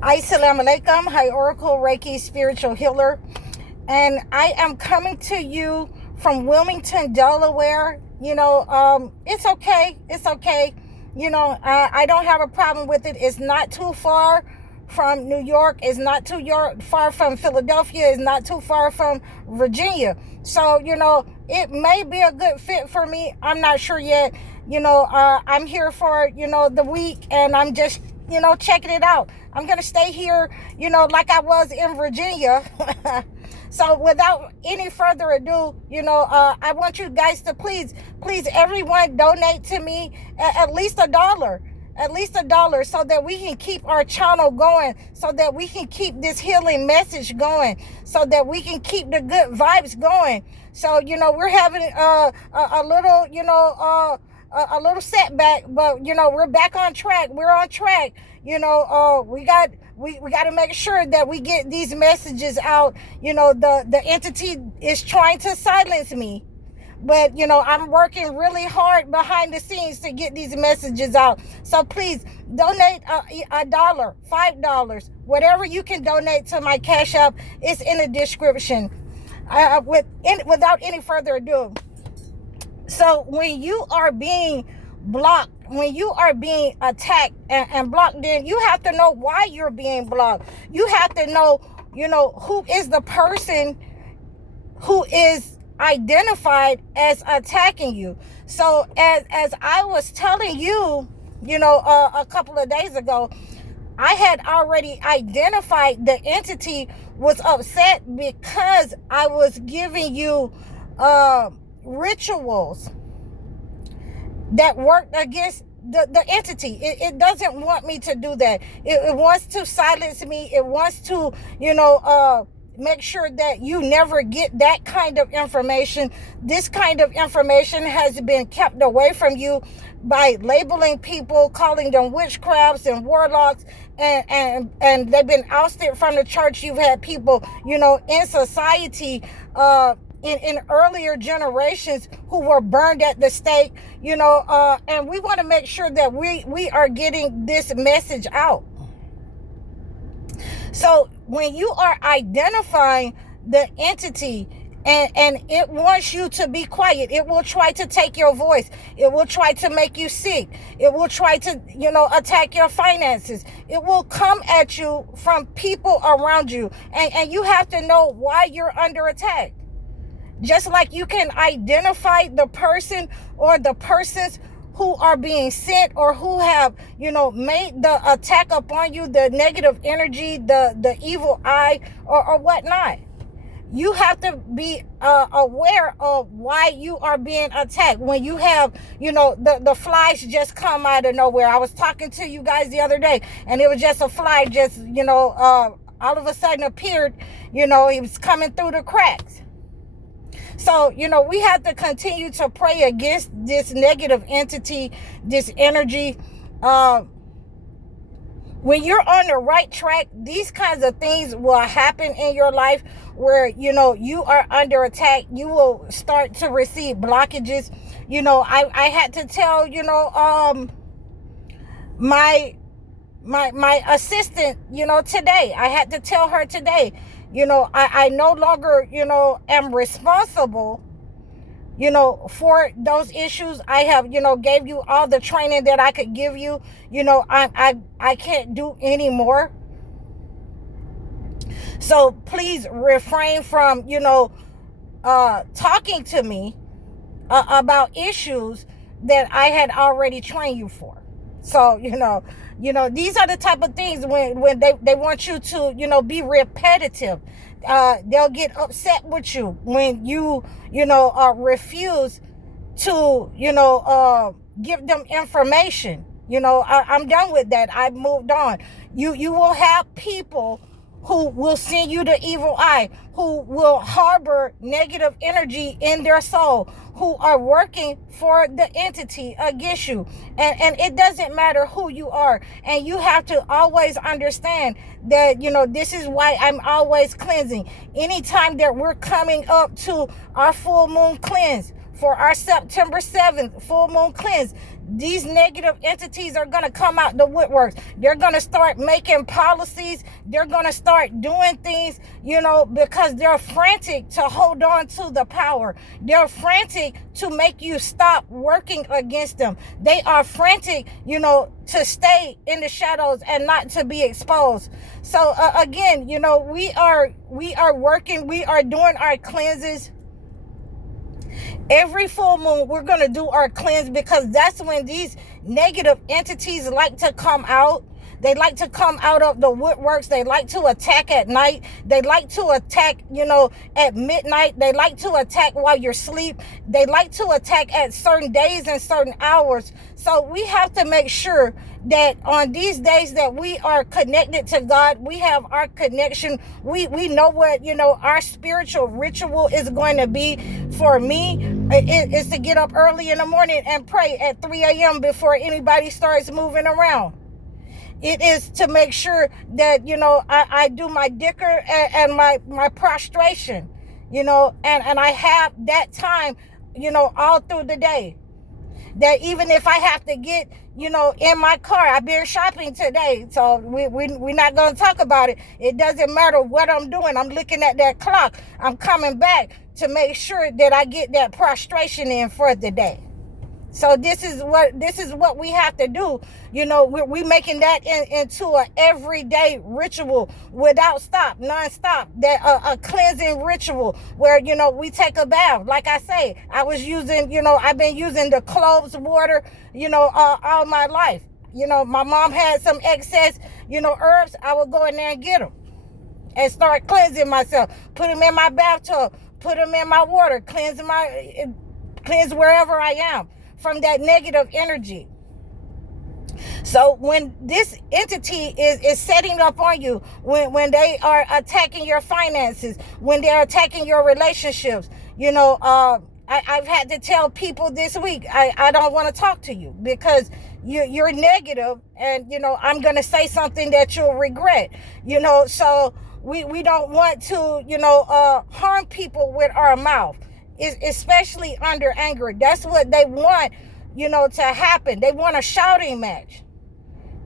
Assalamu alaikum. Hi, Oracle Reiki Spiritual Healer. And I am coming to you from Wilmington, Delaware. It's okay. It's okay. I don't have a problem with it. It's not too far from New York. It's not too far from Philadelphia. It's not too far from Virginia. So, it may be a good fit for me. I'm not sure yet. I'm here for, the week, and I'm just, checking it out. I'm going to stay here, like I was in Virginia. So without any further ado, I want you guys to please, everyone donate to me at least $1. At least $1, so that we can keep our channel going, so that we can keep this healing message going, so that we can keep the good vibes going. So, we're having a little, a little setback, but we're back on track. We're on track. We got to make sure that we get these messages out. The entity is trying to silence me, but I'm working really hard behind the scenes to get these messages out. So please donate $1, $5, whatever you can donate to my Cash App. It's in the description. Without any further ado. So when you are being blocked, when you are being attacked and blocked, then you have to know why you're being blocked. You have to know, who is the person who is identified as attacking you. So as I was telling you, a couple of days ago, I had already identified the entity was upset because I was giving you rituals that worked against the entity. It doesn't want me to do that. It wants to silence me. It wants to, make sure that you never get that kind of information. This kind of information has been kept away from you by labeling people, calling them witchcrafts and warlocks, and they've been ousted from the church. You've had people, in society, in earlier generations who were burned at the stake, and we want to make sure that we are getting this message out. So when you are identifying the entity and it wants you to be quiet, it will try to take your voice. It will try to make you sick. It will try to, attack your finances. It will come at you from people around you. And you have to know why you're under attack. Just like you can identify the person or the persons who are being sent or who have, made the attack upon you, the negative energy, the evil eye or whatnot. You have to be aware of why you are being attacked. When you have, the flies just come out of nowhere. I was talking to you guys the other day, and it was just a fly just, all of a sudden appeared, he was coming through the cracks. So, we have to continue to pray against this negative entity, this energy. When you're on the right track, these kinds of things will happen in your life where, you are under attack. You will start to receive blockages. I had to tell, my assistant, today. I had to tell her today, I no longer, am responsible, for those issues. I have, gave you all the training that I could give you. I can't do anymore. So please refrain from, talking to me about issues that I had already trained you for. So, these are the type of things when they want you to, be repetitive. They'll get upset with you when you, refuse to, give them information. I'm done with that. I've moved on. You will have people who will send you the evil eye, who will harbor negative energy in their soul, who are working for the entity against you. And it doesn't matter who you are. And you have to always understand that, this is why I'm always cleansing. Anytime that we're coming up to our full moon cleanse, for our September 7th full moon cleanse, these negative entities are going to come out the woodworks. They're going to start making policies. They're going to start doing things, because they're frantic to hold on to the power. They're frantic to make you stop working against them. They are frantic, to stay in the shadows and not to be exposed. So again, we are working, we are doing our cleanses. Every full moon, we're going to do our cleanse, because that's when these negative entities like to come out. They like to come out of the woodworks. They like to attack at night. They like to attack, at midnight. They like to attack while you're asleep. They like to attack at certain days and certain hours. So we have to make sure that on these days that we are connected to God, we have our connection. We know what, our spiritual ritual is going to be. For me, it is to get up early in the morning and pray at 3 a.m. before anybody starts moving around. It is to make sure that, I do my dhikr and my prostration, and I have that time, all through the day. That even if I have to get, in my car, I've been shopping today, so we're not going to talk about it. It doesn't matter what I'm doing. I'm looking at that clock. I'm coming back to make sure that I get that prostration in for the day. So this is what we have to do. We're making that into a everyday ritual without stop, non-stop. That a cleansing ritual where, we take a bath. Like I say, I've been using the cloves water, all my life. My mom had some excess, herbs. I would go in there and get them and start cleansing myself. Put them in my bathtub, put them in my water, cleanse wherever I am from that negative energy. So when this entity is setting up on you, when they are attacking your finances, when they're attacking your relationships, I've had to tell people this week, I don't want to talk to you because you're negative, and I'm going to say something that you'll regret. So we don't want to harm people with our mouth, especially under anger. That's what they want, to happen. They want a shouting match.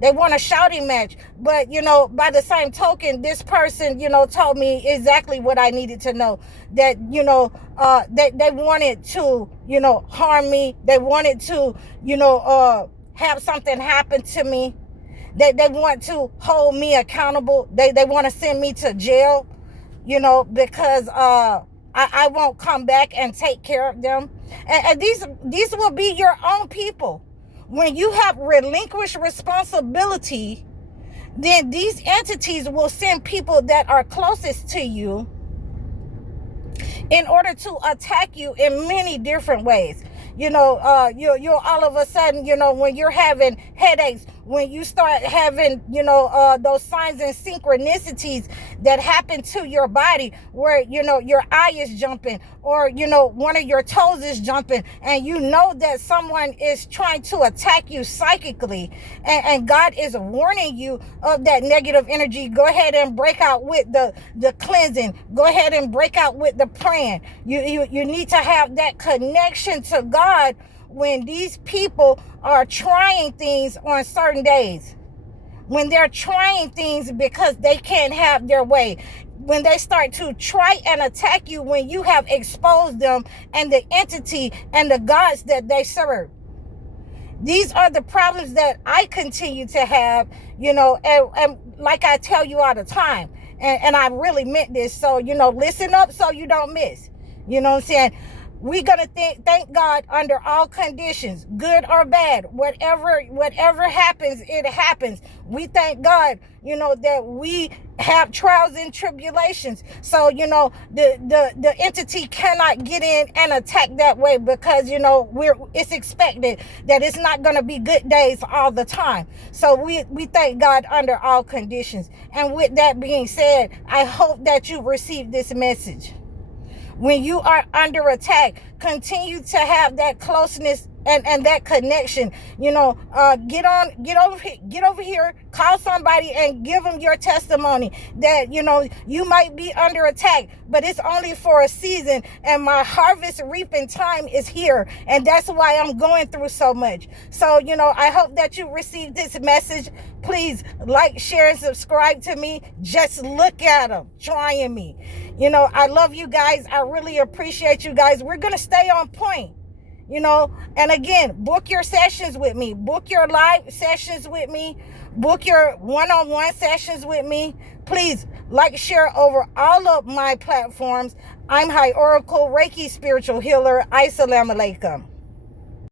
But, by the same token, this person, told me exactly what I needed to know. That, they wanted to, harm me. They wanted to, have something happen to me. They want to hold me accountable. They want to send me to jail, because, I won't come back and take care of them. And these will be your own people. When you have relinquished responsibility, then these entities will send people that are closest to you in order to attack you in many different ways. You'll all of a sudden, when you're having headaches, when you start having, those signs and synchronicities that happen to your body where, your eye is jumping or, one of your toes is jumping, and that someone is trying to attack you psychically, and God is warning you of that negative energy. Go ahead and break out with the cleansing. Go ahead and break out with the praying. You need to have that connection to God when these people are trying things on certain days. When they're trying things because they can't have their way. When they start to try and attack you when you have exposed them and the entity and the gods that they serve. These are the problems that I continue to have, and like I tell you all the time, and I really meant this. So, listen up so you don't miss. You know what I'm saying? We're going to thank God under all conditions, good or bad. Whatever happens, it happens. We thank God, that we have trials and tribulations. So, the entity cannot get in and attack that way because, it's expected that it's not going to be good days all the time. So we thank God under all conditions. And with that being said, I hope that you receive this message. When you are under attack, continue to have that closeness and that connection. Get over here, call somebody and give them your testimony that you might be under attack, but it's only for a season, and my harvest reaping time is here, and that's why I'm going through so much. So I hope that you received this message. Please like, share, and subscribe to me. Just look at them trying me. I love you guys. I really appreciate you guys. We're gonna stay on point. And again, book your sessions with me, book your live sessions with me, book your one-on-one sessions with me. Please like, share over all of my platforms. I'm High Oracle Reiki Spiritual Healer. Assalamu alaikum.